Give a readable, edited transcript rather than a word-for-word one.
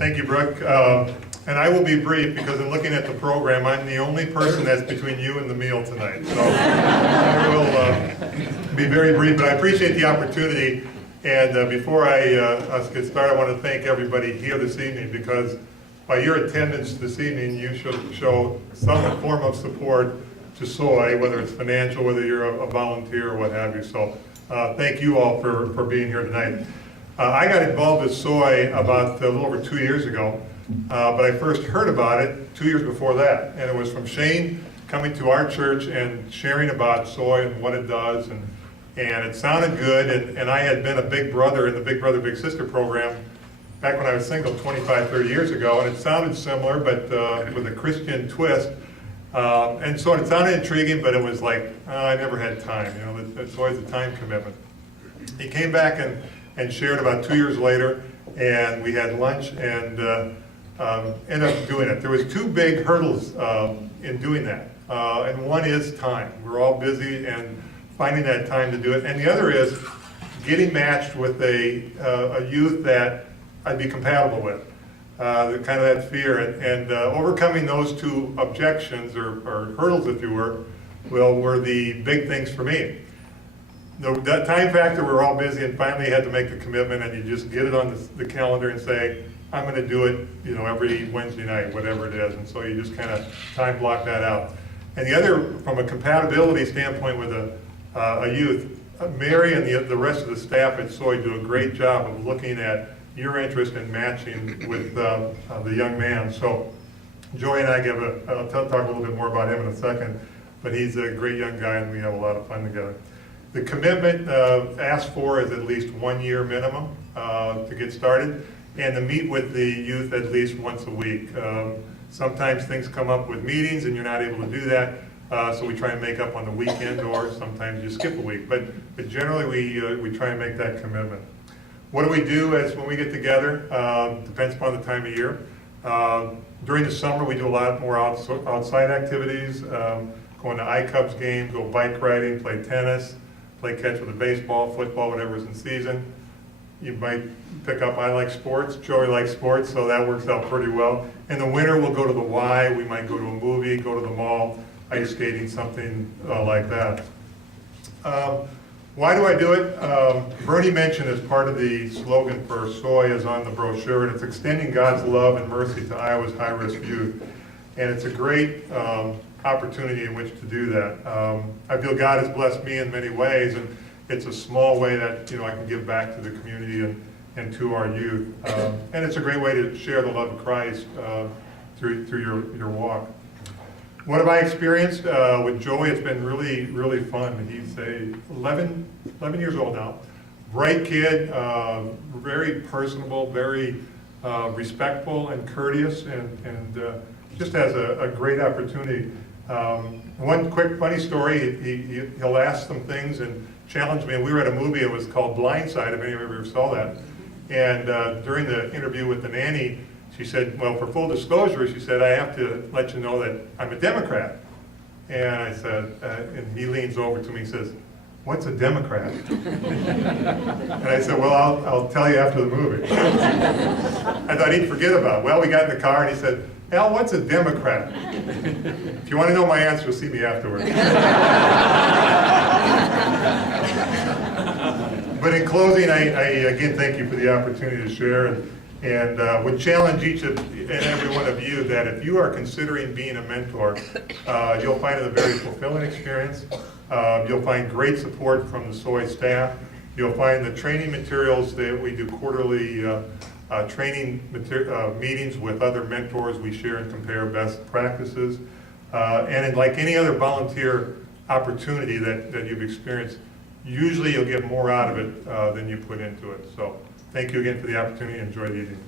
Thank you, Brooke. And I will be brief because in looking at the program, I'm the only person that's between you and the meal tonight. So I will be very brief, but I appreciate the opportunity. And before us get started, I want to thank everybody here this evening because by your attendance this evening, you should show some form of support to SOY, whether it's financial, whether you're a volunteer or what have you. So thank you all for being here tonight. I got involved with SOY about a little over 2 years ago, but I first heard about it 2 years before that. And it was from Shane coming to our church and sharing about SOY and what it does. And it sounded good. And I had been a big brother in the Big Brother, Big Sister program back when I was single 25, 30 years ago. And it sounded similar, but with a Christian twist. And so it sounded intriguing, but it was like, I never had time. You know, it's always a time commitment. He came back and shared about 2 years later, and we had lunch and ended up doing it. There was two big hurdles in doing that, and one is time. We're all busy and finding that time to do it, and the other is getting matched with a youth that I'd be compatible with. Kind of that fear, and overcoming those two objections or hurdles, if you were the big things for me. That time factor, we're all busy and finally had to make the commitment, and you just get it on the calendar and say, I'm going to do it, you know, every Wednesday night, whatever it is, and so you just kind of time block that out. And the other, from a compatibility standpoint with a youth, Mary and the rest of the staff at SOY do a great job of looking at your interest in matching with the young man. So Joey and I I'll talk a little bit more about him in a second, but he's a great young guy and we have a lot of fun together. The commitment asked for is at least 1 year minimum to get started, and to meet with the youth at least once a week. Sometimes things come up with meetings and you're not able to do that, so we try and make up on the weekend, or sometimes you skip a week. But generally we try and make that commitment. What do we do as when we get together? Depends upon the time of year. During the summer we do a lot more outside activities, going to iCubs games, go bike riding, play tennis, play catch with a baseball, football, whatever's in season. You might pick up, I like sports, Joey likes sports, so that works out pretty well. In the winter we'll go to the Y, we might go to a movie, go to the mall, ice skating, something like that. Why do I do it? Bernie mentioned as part of the slogan for SOY is on the brochure, and it's extending God's love and mercy to Iowa's high-risk youth. And it's a great opportunity in which to do that. I feel God has blessed me in many ways, and it's a small way that I can give back to the community and to our youth. And it's a great way to share the love of Christ through your walk. What have I experienced with Joey? It's been really, really fun. He's 11 years old now. Bright kid, very personable, very respectful and courteous, and just has a great opportunity. One quick funny story, he'll ask some things and challenge me. And we were at a movie, it was called Blindside, if any of you ever saw that. And during the interview with the nanny, she said, well, for full disclosure, she said, I have to let you know that I'm a Democrat. And I said, and he leans over to me and says, what's a Democrat? And I said, well, I'll tell you after the movie. I thought he'd forget about it. Well, we got in the car and he said, Al, what's a Democrat? If you want to know my answer, see me afterwards. But in closing, I again thank you for the opportunity to share, and would challenge each and every one of you that if you are considering being a mentor, you'll find it a very fulfilling experience. You'll find great support from the SOY staff. You'll find the training materials that we do quarterly training meetings with other mentors. We share and compare best practices. And like any other volunteer opportunity that you've experienced, usually you'll get more out of it than you put into it. So thank you again for the opportunity. Enjoy the evening.